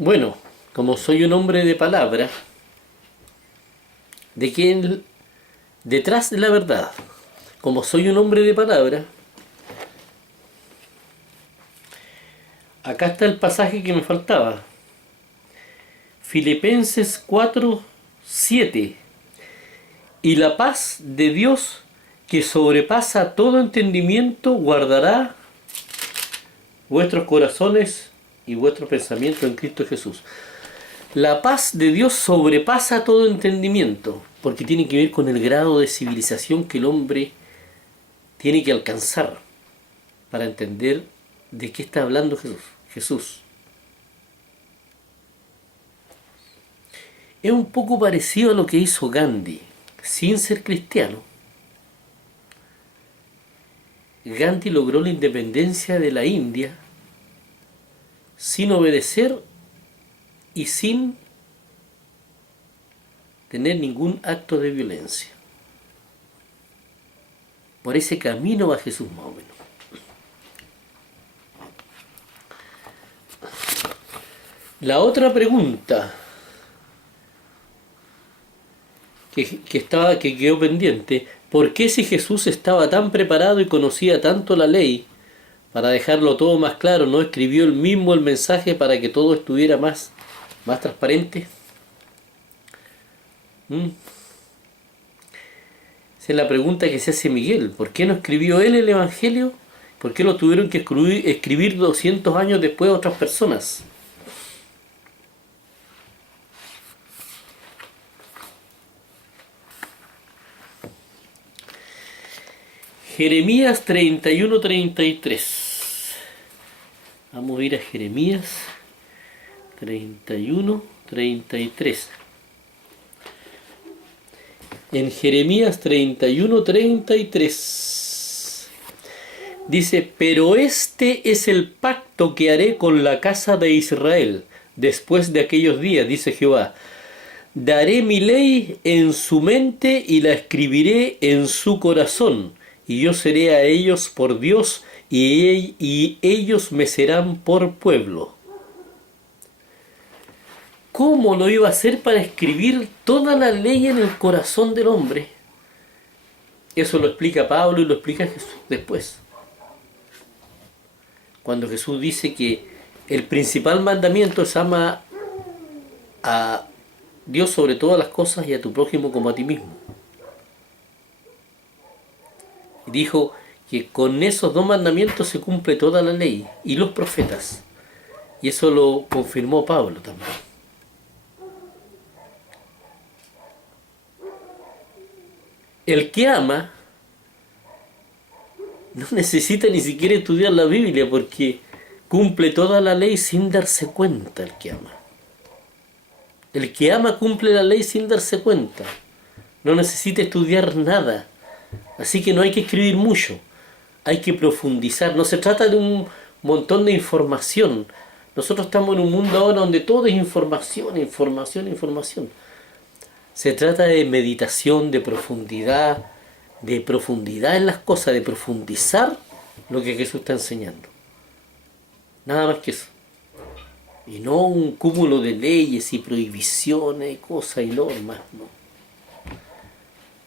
Bueno, como soy un hombre de palabra, de quien detrás de la verdad, como soy un hombre de palabra, acá está el pasaje que me faltaba. Filipenses 4:7. Y la paz de Dios, que sobrepasa todo entendimiento, guardará vuestros corazones y vuestros pensamientos en Cristo Jesús. La paz de Dios sobrepasa todo entendimiento, porque tiene que ver con el grado de civilización que el hombre tiene que alcanzar para entender de qué está hablando Jesús. Es un poco parecido a lo que hizo Gandhi, sin ser cristiano. Gandhi logró la independencia de la India sin obedecer y sin tener ningún acto de violencia. Por ese camino va Jesús más o menos. La otra pregunta que quedó pendiente: ¿por qué, si Jesús estaba tan preparado y conocía tanto la ley, para dejarlo todo más claro, no escribió él mismo el mensaje para que todo estuviera más transparente? Esa es la pregunta que se hace Miguel. ¿Por qué no escribió él el Evangelio? ¿Por qué lo tuvieron que escribir 200 años después otras personas? Jeremías 31:33. Vamos a ir a Jeremías 31:33. En Jeremías 31:33 dice: pero este es el pacto que haré con la casa de Israel después de aquellos días, dice Jehová. Daré mi ley en su mente y la escribiré en su corazón, y yo seré a ellos por Dios, y ellos me serán por pueblo. ¿Cómo lo iba a hacer para escribir toda la ley en el corazón del hombre? Eso lo explica Pablo y lo explica Jesús después. Cuando Jesús dice que el principal mandamiento es: ama a Dios sobre todas las cosas y a tu prójimo como a ti mismo. Y dijo que con esos dos mandamientos se cumple toda la ley y los profetas. Y eso lo confirmó Pablo también. El que ama no necesita ni siquiera estudiar la Biblia, porque cumple toda la ley sin darse cuenta. El que ama cumple la ley sin darse cuenta. No necesita estudiar nada. Así que no hay que escribir mucho. Hay que profundizar. No se trata de un montón de información. Nosotros estamos en un mundo ahora donde todo es información, información, información. Se trata de meditación, de profundidad en las cosas, de profundizar lo que Jesús está enseñando. Nada más que eso. Y no un cúmulo de leyes y prohibiciones, cosas y normas, no.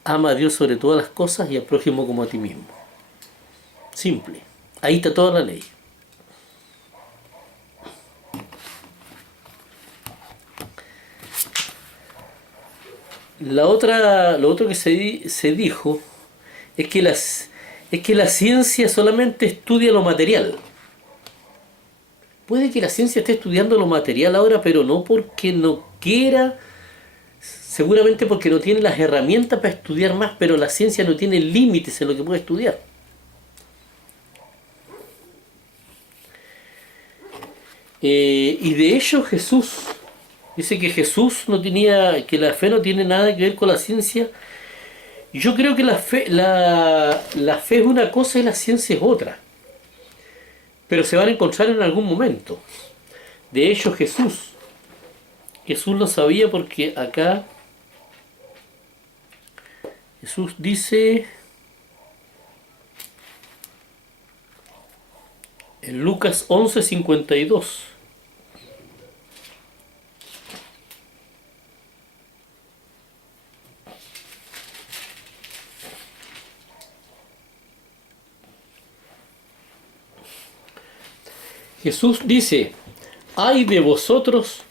Ama a Dios sobre todas las cosas y al prójimo como a ti mismo. Simple. Ahí está toda la ley. Lo otro que se dijo es que la ciencia solamente estudia lo material. Puede que la ciencia esté estudiando lo material ahora, pero no porque no quiera, seguramente porque no tiene las herramientas para estudiar más, pero la ciencia no tiene límites en lo que puede estudiar. Y de hecho Jesús dice que que la fe no tiene nada que ver con la ciencia. Yo creo que la fe es una cosa y la ciencia es otra, pero se van a encontrar en algún momento. De hecho Jesús lo sabía, porque acá Jesús dice en Lucas 11:52: Jesús dice: ay de vosotros,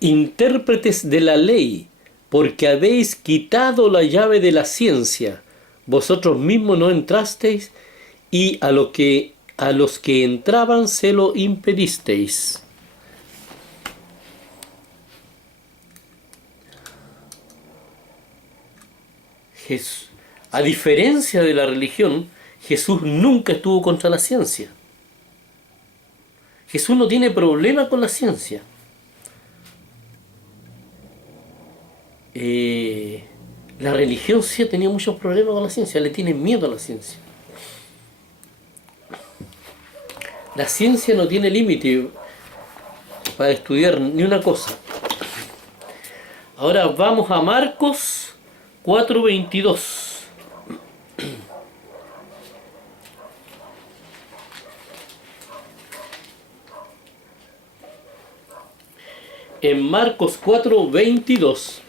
intérpretes de la ley, porque habéis quitado la llave de la ciencia. Vosotros mismos no entrasteis, y a los que entraban se lo impedisteis. A diferencia de la religión, Jesús nunca estuvo contra la ciencia. Jesús no tiene problema con la ciencia. La religión sí ha tenido muchos problemas con la ciencia, le tiene miedo a la ciencia. La ciencia no tiene límite para estudiar ni una cosa. Ahora vamos a Marcos 4:22. En Marcos 4:22,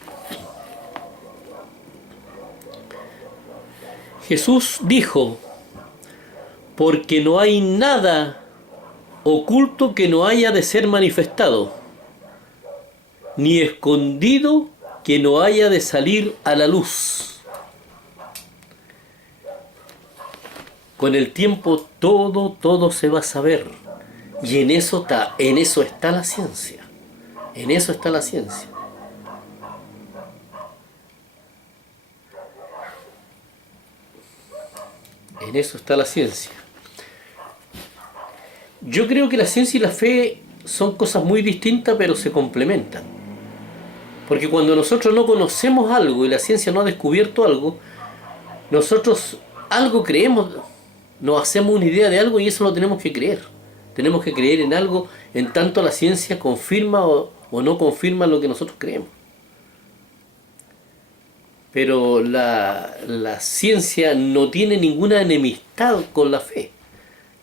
Jesús dijo: porque no hay nada oculto que no haya de ser manifestado, ni escondido que no haya de salir a la luz. Con el tiempo todo se va a saber. Y en eso está la ciencia. En eso está la ciencia. En eso está la ciencia. Yo creo que la ciencia y la fe son cosas muy distintas, pero se complementan. Porque cuando nosotros no conocemos algo y la ciencia no ha descubierto algo, nosotros algo creemos, nos hacemos una idea de algo y eso lo tenemos que creer. Tenemos que creer en algo en tanto la ciencia confirma o no confirma lo que nosotros creemos. Pero la ciencia no tiene ninguna enemistad con la fe.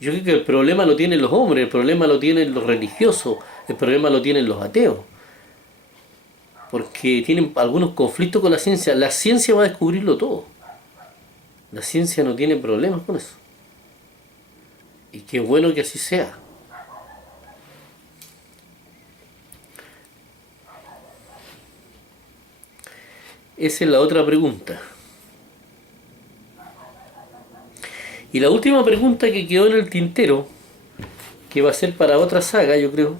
Yo creo que el problema lo tienen los hombres, el problema lo tienen los religiosos, el problema lo tienen los ateos. Porque tienen algunos conflictos con la ciencia. La ciencia va a descubrirlo todo. La ciencia no tiene problemas con eso. Y qué bueno que así sea. Esa es la otra pregunta. Y la última pregunta que quedó en el tintero, que va a ser para otra saga, yo creo.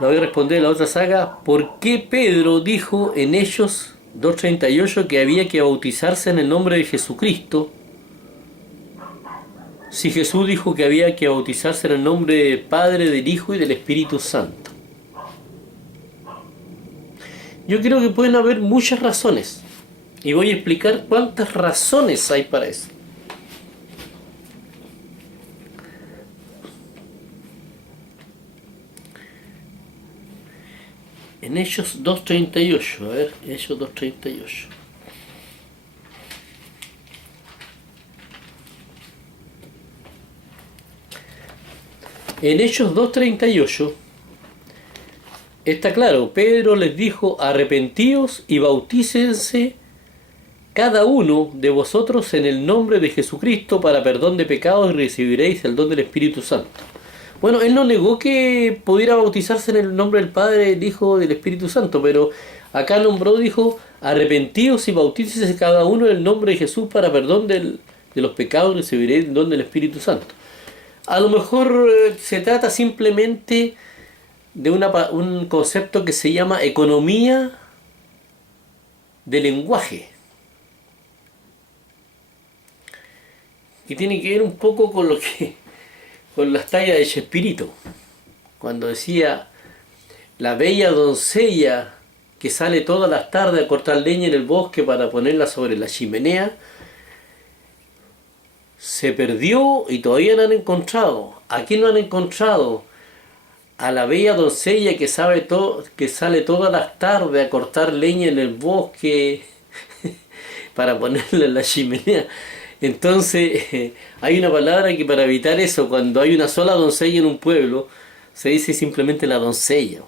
La voy a responder en la otra saga. ¿Por qué Pedro dijo en Hechos 2:38 que había que bautizarse en el nombre de Jesucristo, si Jesús dijo que había que bautizarse en el nombre del Padre, del Hijo y del Espíritu Santo? Yo creo que pueden haber muchas razones. Y voy a explicar cuántas razones hay para eso. En Hechos 2:38, a ver, Hechos 2:38. En Hechos 2:38 está claro, Pedro les dijo: arrepentíos y bautícense cada uno de vosotros en el nombre de Jesucristo para perdón de pecados y recibiréis el don del Espíritu Santo. Bueno, él no negó que pudiera bautizarse en el nombre del Padre, del Hijo y del Espíritu Santo, pero acá nombró, dijo: arrepentíos y bautícense cada uno en el nombre de Jesús para perdón de los pecados y recibiréis el don del Espíritu Santo. A lo mejor se trata simplemente de un concepto que se llama economía de lenguaje, que tiene que ver un poco con con las tallas de Chespirito, cuando decía: la bella doncella que sale todas las tardes a cortar leña en el bosque para ponerla sobre la chimenea, se perdió y todavía no han encontrado. ¿A quién no han encontrado? A la bella doncella que sale todas las tardes a cortar leña en el bosque para ponerla en la chimenea. Entonces, hay una palabra que para evitar eso, cuando hay una sola doncella en un pueblo, se dice simplemente la doncella.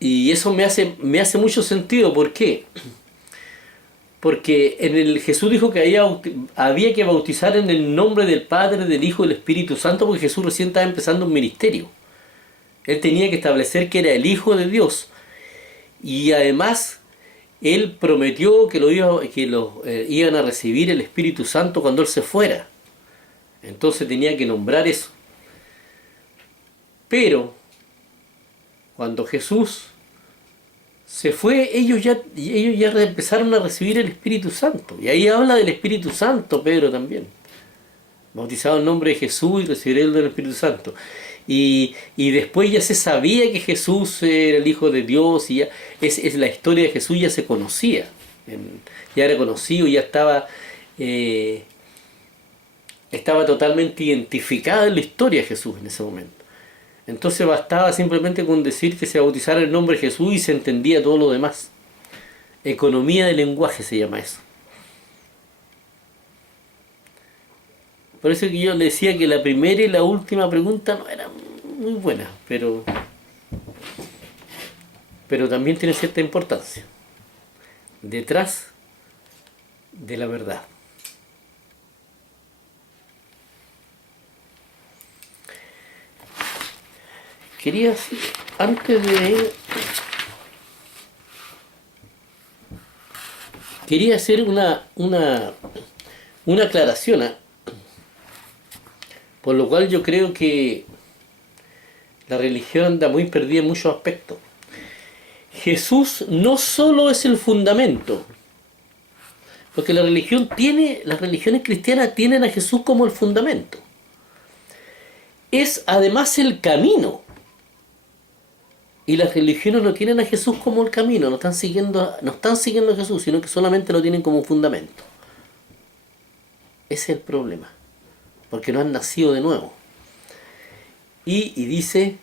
Y eso me hace mucho sentido. ¿Por qué? Porque Jesús dijo que había que bautizar en el nombre del Padre, del Hijo y del Espíritu Santo, porque Jesús recién estaba empezando un ministerio. Él tenía que establecer que era el Hijo de Dios. Y además, Él prometió que iban a recibir el Espíritu Santo cuando Él se fuera. Entonces tenía que nombrar eso. Pero, cuando Jesús se fue, ellos ya empezaron a recibir el Espíritu Santo. Y ahí habla del Espíritu Santo, Pedro también. Bautizado en nombre de Jesús y recibiré el del Espíritu Santo. Y después ya se sabía que Jesús era el Hijo de Dios, y ya es la historia de Jesús ya se conocía. Ya era conocido, ya estaba totalmente identificada en la historia de Jesús en ese momento. Entonces bastaba simplemente con decir que se bautizara el nombre de Jesús y se entendía todo lo demás. Economía del lenguaje se llama eso. Por eso que yo le decía que la primera y la última pregunta no eran muy buenas, pero también tienen cierta importancia. Detrás de la verdad. Quería, antes de... Quería hacer una aclaración, por lo cual yo creo que la religión anda muy perdida en muchos aspectos. Jesús no solo es el fundamento, porque las religiones cristianas tienen a Jesús como el fundamento. Es además el camino. Y las religiones no tienen a Jesús como el camino, no están siguiendo a Jesús, sino que solamente lo tienen como fundamento. Ese es el problema, porque no han nacido de nuevo. Y dice,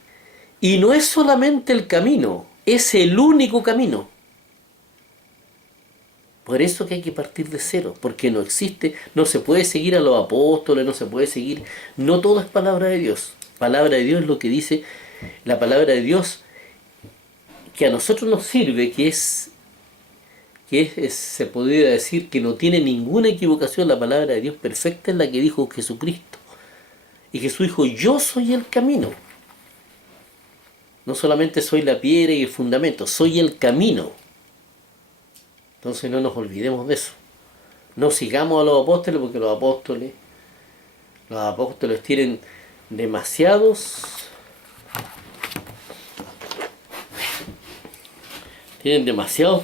y no es solamente el camino, es el único camino. Por eso que hay que partir de cero, porque no existe, no se puede seguir a los apóstoles, no se puede seguir, no todo es palabra de Dios. Palabra de Dios es lo que dice la palabra de Dios, que a nosotros nos sirve, se podría decir que no tiene ninguna equivocación. La palabra de Dios perfecta es la que dijo Jesucristo. Y Jesús dijo, yo soy el camino. No solamente soy la piedra y el fundamento, soy el camino. Entonces no nos olvidemos de eso. No sigamos a los apóstoles, porque los apóstoles tienen demasiados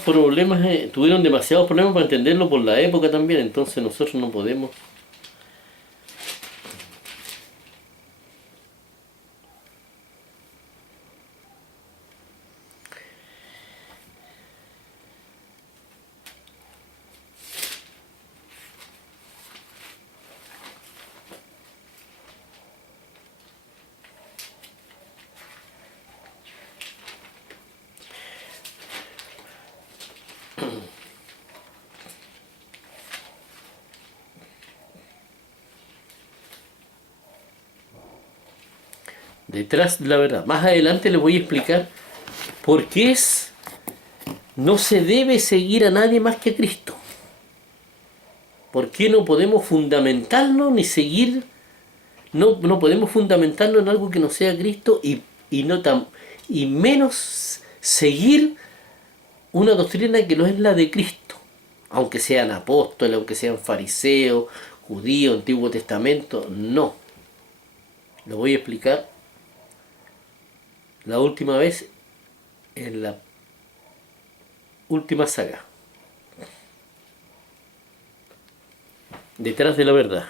problemas, tuvieron demasiados problemas para entenderlo por la época también. Entonces nosotros no podemos. Detrás de la verdad. Más adelante les voy a explicar por qué no se debe seguir a nadie más que a Cristo. ¿Por qué no podemos fundamentarnos ni seguir? No podemos fundamentarnos en algo que no sea Cristo, y menos seguir una doctrina que no es la de Cristo. Aunque sean apóstoles, aunque sean fariseos, judíos, Antiguo Testamento, no. Lo voy a explicar la última vez en la última saga. Detrás de la verdad.